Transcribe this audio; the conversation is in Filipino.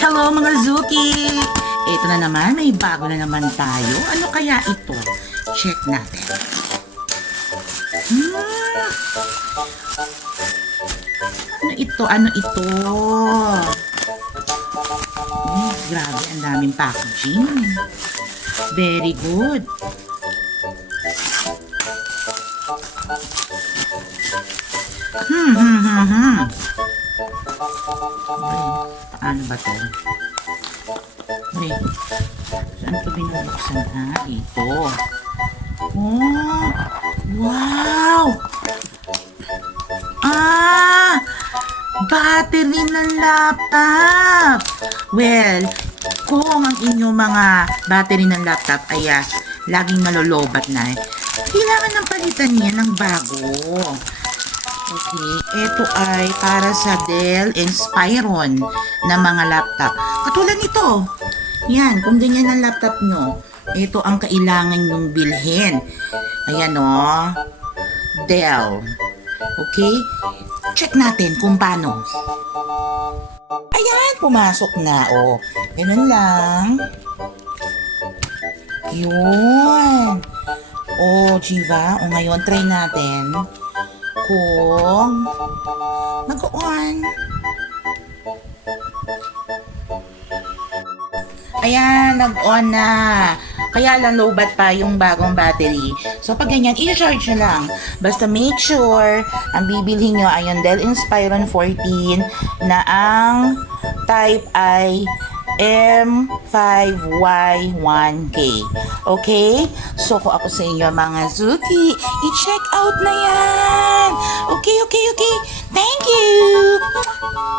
Hello mga Zuki! Ito na naman, may bago na naman tayo. Ano kaya ito? Check natin. Ano ito? Ano ito? Grabe, ang daming packaging. Very good. Paano ba to? Saan ito binubuksan ha? Ito. Oh! Wow! Battery ng laptop! Well, kung ang inyong mga battery ng laptop ay laging nalolobat na, kailangan ng palitan niya ng bago. Okay, ito ay para sa Dell Inspiron na mga laptop. Katulad nito. Yan, kung ganyan ang laptop nyo, ito ang kailangan nyong bilhin. Ayan o. Dell. Okay? Check natin kung paano. Ayan, pumasok na. O, ganun lang. Yun. O, Jiva. O, ngayon, try natin kung nag-on. Ayan, nag-on na. Kaya lang lowbat pa yung bagong battery. So, pag ganyan, i-charge nyo lang. Basta make sure, ang bibilhin nyo ay yung Dell Inspiron 14 na ang type ay M5Y1K. Okay? So, kung ako sa inyo mga Zuki, i-check out na yan. Okay. Thank you!